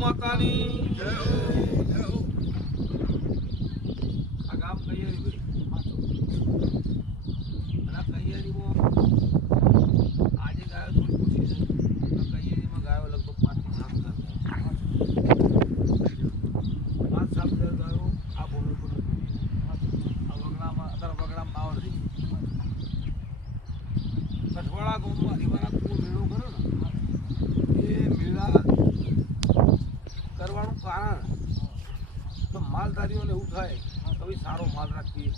માતાની જય હો જય હો. આ ગામ કૈયારી ભાઈ અને કૈયારીમાં આજે ગાયો થોડી ઓછી છે. કૈયારીમાં ગાયો લગભગ 5-7 હજાર ગાયો આ ભૂમિ પર આ વગડામાં અત્યારે વગડામાં માવડ થઈ કઠવાળા ગામમાં હરિવાના કુવો મેળો કર્યો ને એ મેળા કરવાનું કારણ તો માલધારીઓને એવું થાય કે ભાઈ સારો માલ રાખીએ,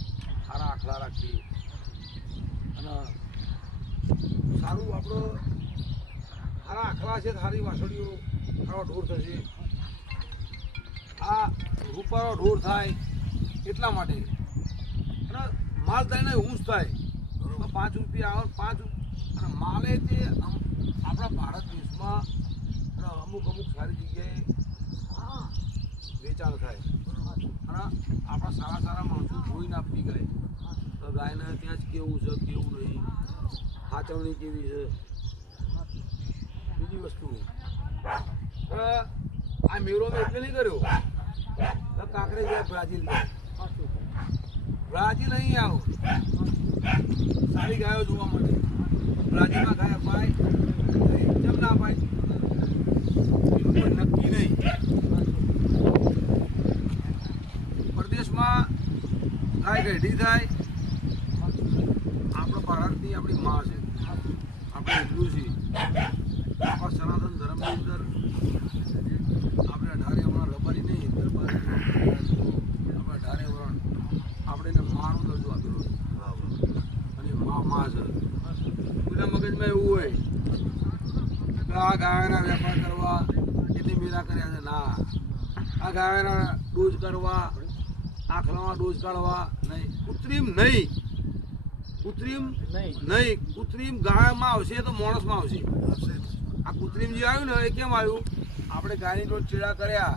સારા આખલા રાખીએ અને સારું આપણો સારા આખલા છે, સારી વાસળીઓ, સારો ઢોર થશે, આ રૂપારો ઢોર થાય એટલા માટે અને માલધારીને ઊંચ થાય તો 5 રૂપિયા આવે. 5 અને માલે તે આપણા ભારત દેશમાં અમુક સારી જગ્યાએ વેચાણ થાય અને આપણા સારા માણસો જોઈને આપી ગાય તો ગાયને ત્યાં જ કેવું છે કેવું નહીં, સાચવણી કેવી છે. બીજી વસ્તુ આ મેળો મેં એટલે નહીં કર્યો તો કાંકરે ગયા બ્રાઝીલ અહીં આવો સારી ગાયો જોવા મળે. બ્રાઝીલમાં ગાય અપાય કેમ ના અપાય એનું કોઈ નક્કી નહીં. પરદેશમાં ગાય ગઢી થાય. આપણો ભારતની આપણી માં છે, આપણે હિન્દુ છીએ. આપણા સનાતન ધર્મની અંદર આપણે 18 વરણ રબારી નહીં, દરબારી આપણે 18 વરણ આપણે એને માનો દરજ્જો આપેલો છે અને માં છે. કોઈના મગજમાં એવું હોય કે આ ગાયના વેપાર કરવા એટલે મેળા કર્યા છે, ના. આ ગાયના ડોઝ કરવા, આખલામાં ડોઝ કાઢવા નહીં. કૃત્રિમ ગાયમાં આવશે તો માણસમાં આવશે. આ કૃત્રિમ જે આવ્યું ને એ કેમ આવ્યું? આપણે ગાયની ડોઝ ચેડા કર્યા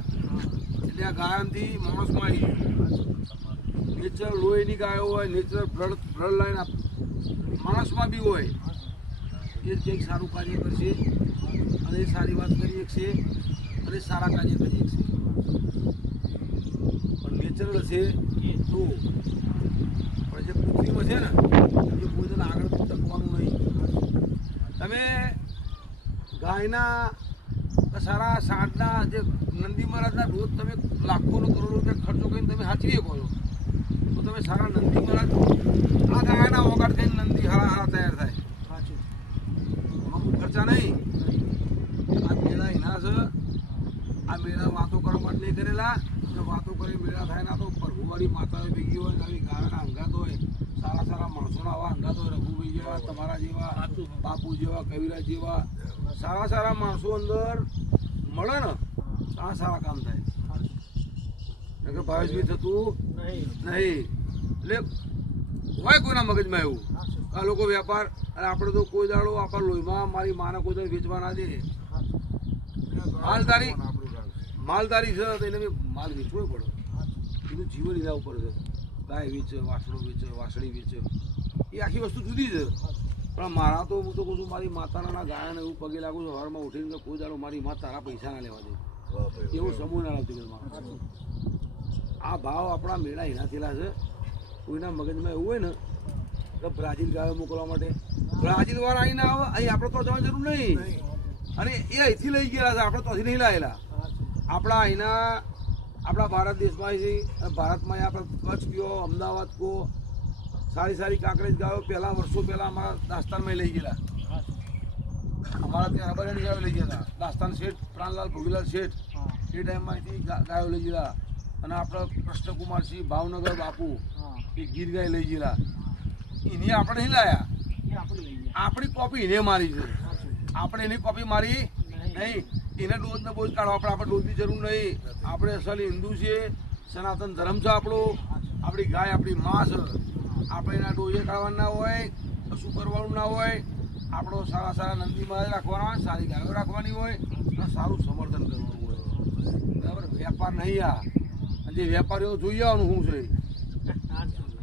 એટલે આ ગાયથી માણસમાં આવી ગયું. નેચરલ લોહીની ગાયો હોય, નેચરલ બ્લડ લાઈન માણસમાં બી હોય. એ કંઈક સારું કાર્ય કરશે અને એ સારી વાત કરી શકશે અને સારા કાર્ય કરી શકશે. પણ નેચરલ હશે તો પણ જે કૃત્રિમ હશે ને એ કોઈને આગળ ટકવાનું નહીં. તમે ગાયના સારા સાંજના જે નંદી મહારાજના રોજ તમે લાખોનો કરોડો રૂપિયા ખર્ચો કરીને તમે સાચવી શકો છો તો તમે સારા નંદી મહારાજ આ ગાયના વગાડ થઈને નંદી હારા તૈયાર થાય. અમુક ખર્ચા નહીં. આ મેળા એના છે. આ મેળા વાતો કરવા માટે નહીં કરેલા. વાતો કરી મેળા થાય ના તો પ્રભુવાળી માતાઓ ભેગી હોય, આવી ગાયના અંગાત હોય, સારા માણસોના આવા અંગાત હોય. રઘુભાઈ જેવા, તમારા જેવા, બાપુ જેવા, કવિરાજ જેવા સારા માણસો અંદર મળે ને આ સારા કામ થાય. ભાવેશભાઈ થતું નહીં. એટલે હોય કોઈના મગજમાં એવું આ લોકો વેપાર અને આપણે તો કોઈ દાડો આપણા લોહીમાં મારી માને કોઈ દાડો વેચવા ના દે. માલધારી છે તો એને માલ વેચવો પડે. એનું જીવન એના ઉપર છે. ગાય વેચે, વાસણો વેચે, વાસળી વેચે, એ આખી વસ્તુ જુદી છે. પણ મારા તો હું તો કહું છું મારી માતાના ગાયને એવું પગે લાગુ છું સવારમાં ઉઠીને કોઈ દાડો મારી મા તારા પૈસા ના લેવા દે એવું સમૂહ ના લાવતી. આ ભાવ આપણા મેળા એના થયેલા છે. કોઈના મગજમાં એવું હોય ને કે બ્રાઝીલ ગાયો મોકલવા માટે બ્રાઝીલ વાળા અહીં ના આવે, અહીં આપણે તો જવાની જરૂર નહીં. અને એ અહીંથી લઈ ગયેલા છે, આપણે તોથી નહીં લાવેલા. આપણા અહીંના આપણા ભારત દેશમાં છે. ભારતમાં આપણે કચ્છ ગયો, અમદાવાદ કો સારી કાંકરેજ ગાયો પહેલાં વર્ષો પહેલાં અમારા દાસ્તાનમાં લઈ ગયેલા. અમારા ત્યાં રબારીની ગાયો લઈ ગયા હતા. દાસ્તાન શેઠ, પ્રાણલાલ ભોગીલાલ શેઠ એ ટાઈમમાં અહીંથી ગાયો લઈ ગયેલા. અને આપણે કૃષ્ણકુમારસિંહ ભાવનગર બાપુ એ ગીર ગાય લઈ ગયેલા. એને આપણે નહીં લાયા. આપણી કોપી એને મારી છે. આપણે એની કોપી મારી નહીં. એને ડોઝ ને બોઝ કાઢવા આપણે ડોઝની જરૂર નહીં. આપણે અસલ હિન્દુ છીએ, સનાતન ધર્મ છે આપણો. આપણી ગાય આપણી માં છે. આપણે એના ડોઝે કાઢવાના ના હોય, કશું કરવાનું ના હોય. આપણો સારા નંદી મહારાજ રાખવાના હોય, સારી ગાયો રાખવાની હોય અને સારું સમર્થન કરવાનું હોય. બરાબર? વેપાર નહીં. આ જે વેપારીઓ જોઈ આવવાનું શું છે,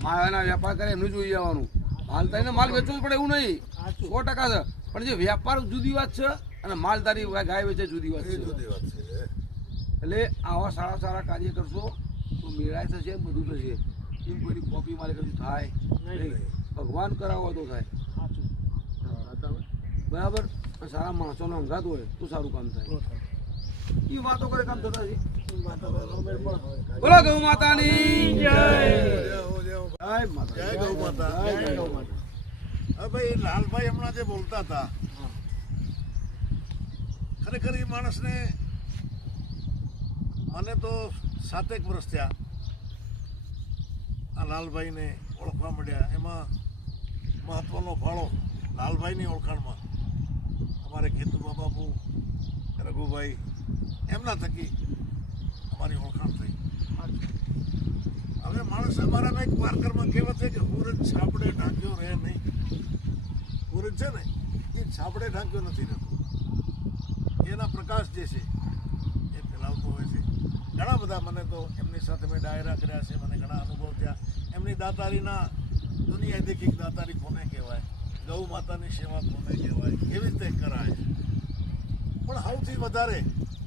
માયાના વેપાર કરે એમનું જોઈ આવવાનું. માલ થઈને માલ વેચવો પડે એવું નહીં, 100% છે. પણ જે વેપાર જુદી વાત છે અને માલધારી ગાય વેચે જુદી વાત છે. એટલે આવા સારા સારા કાર્ય કરશો તો મેળાય થશે બધું થશે. એમ કોઈની કોપી મારે કશું થાય નહીં. ભગવાન કરાવો તો થાય. બરાબર. સારા માણસોનો અંગાત હોય તો સારું કામ થાય. એ વાતો કરે કામ થતા છે. બોલો ગૌ માતાની જય. જય માતા. જય ગૌ માતા. જય ગૌ માતા. હવે ભાઈ લાલભાઈ હમણાં જે બોલતા હતા, ખરેખર એ માણસને મને તો 7 વર્ષ થયા આ લાલભાઈને ઓળખવા મળ્યા. એમાં મહત્વનો ફાળો લાલભાઈની ઓળખાણમાં અમારે ખેતુભા બાપુ, રઘુભાઈ એમના થકી અમારી ઓળખાણ થઈ. હવે માણસ અમારામાં એક વાર્કરમાં કહેવત છે કે સૂરજ છાપડે ઢાંક્યો રહે નહીં. સૂરજ છે ને એ છાપડે ઢાંક્યો નથી રહેતો, એના પ્રકાશ જે છે એ ફેલાવતો હોય છે. ઘણા બધા મને તો એમની સાથે મેં ડાયરા કર્યા છે, મને ઘણા અનુભવ થયા. એમની દાતારીના દુનિયા દેખી દાતારી કોને કહેવાય, ગૌ માતાની સેવા કોને કહેવાય, એવી રીતે કરાય. પણ સૌથી વધારે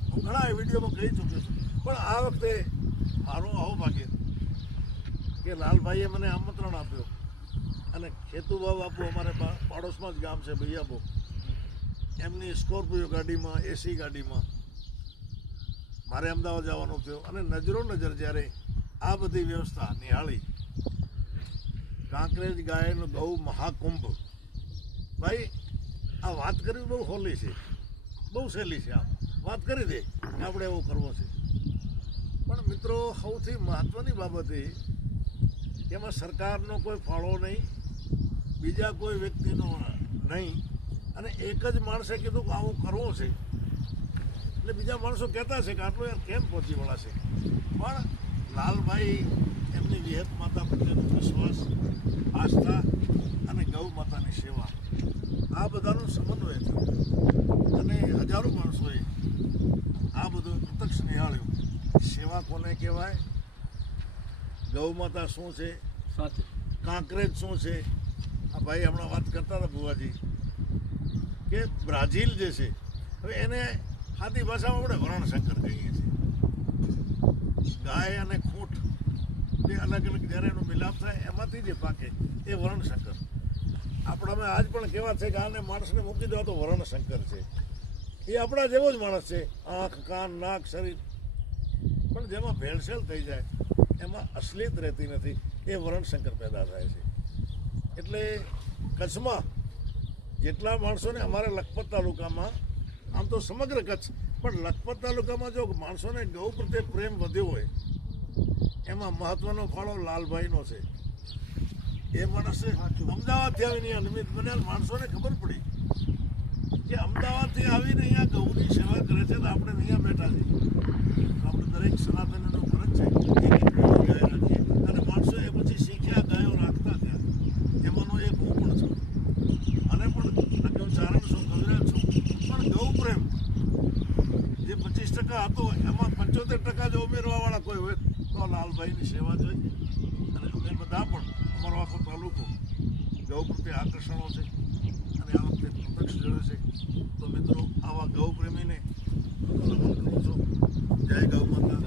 હું ઘણા વિડીયોમાં કહી ચૂક્યો છું, પણ આ વખતે મારું આવું ભાગ્ય કે લાલભાઈએ મને આમંત્રણ આપ્યું અને ખેતુભા બાપુ અમારે પાડોશમાં જ ગામ છે ભૈયાબો, એમની સ્કોર્પિયો ગાડીમાં, એસી ગાડીમાં મારે અમદાવાદ જવાનું થયું. અને નજરો નજર જ્યારે આ બધી વ્યવસ્થા નિહાળી, કાંકરેજ ગાયનો ગૌ મહાકુંભ, ભાઈ આ વાત કરવી બહુ હોલી છે, બહુ સહેલી છે. આ વાત કરી દે કે આપણે એવો કરવો છે. પણ મિત્રો સૌથી મહત્ત્વની બાબત એ કે એમાં સરકારનો કોઈ ફાળો નહીં, બીજા કોઈ વ્યક્તિનો નહીં, અને એક જ માણસે કીધું કે આવું કરવું છે. એટલે બીજા માણસો કહેતા છે કે આટલું યાર કેમ પહોંચી વળાશે. પણ લાલભાઈ એમની વિહત માતા પ્રત્યેનો વિશ્વાસ, આસ્થા અને ગૌ માતાની સેવા, આ બધાનો સમન્વય થયો અને હજારો માણસોએ આ બધું પ્રત્યક્ષ નિહાળ્યું. સેવા કોને કહેવાય, ગૌ માતા શું છે, કાંકરેજ શું છે. આ ભાઈ હમણાં વાત કરતા હતા બુવાજી કે બ્રાઝિલ જે છે, હવે એને સાદી ભાષામાં આપણે વર્ણશંકર કહીએ છીએ. ગાય અને ખૂંટ જે અલગ અલગ જ્યારે એનો મિલાપ થાય એમાંથી જે પાકે એ વર્ણશંકર. આપણામાં આજ પણ કહેવાત છે કે આને માણસને મૂકી દો તો વર્ણશંકર છે. એ આપણા જેવો જ માણસ છે, આંખ, કાન, નાક, શરીર. પણ જેમાં ભેળસેળ થઈ જાય એમાં અસલિયત રહેતી નથી, એ વર્ણશંકર પેદા થાય છે. એટલે કચ્છમાં જેટલા માણસોને અમારા લખપત તાલુકામાં, આમ તો સમગ્ર કચ્છ, પણ લખપત તાલુકામાં જો માણસોને ગૌ પ્રત્યે પ્રેમ વધ્યો હોય એમાં મહત્વનો ફાળો લાલભાઈનો છે. એ માણસે અમદાવાદથી આવીને અહીંયા નિમિત્ત બન્યા, માણસોને ખબર પડી કે અમદાવાદથી આવીને અહીંયા ગૌની સેવા કરે છે તો આપણે અહીંયા બેઠા છીએ. આપણે દરેક સનાતનનો ફરજ છે એક ગાય રાખીએ, અને માણસો એ પછી શીખ્યા, ગાયો રાખતા થયા. એમાંનો એક હું પણ છું, અને પણ હું ચારણ છું, કવિરાજ છું. પણ ગૌ પ્રેમ જે 25% હતો એમાં 75% જો ઉમેરવાવાળા કોઈ હોય તો લાલભાઈની સેવા જોઈ. અને અમે બધા પણ અમારો આખો તાલુકો ગૌ પ્રત્યે આકર્ષણો છે અને આ વખતે પ્રત્યક્ષ જોયો છે. તો મિત્રો આવા ગૌ પ્રેમીને નમન કરું છું. જય ગૌ માતા.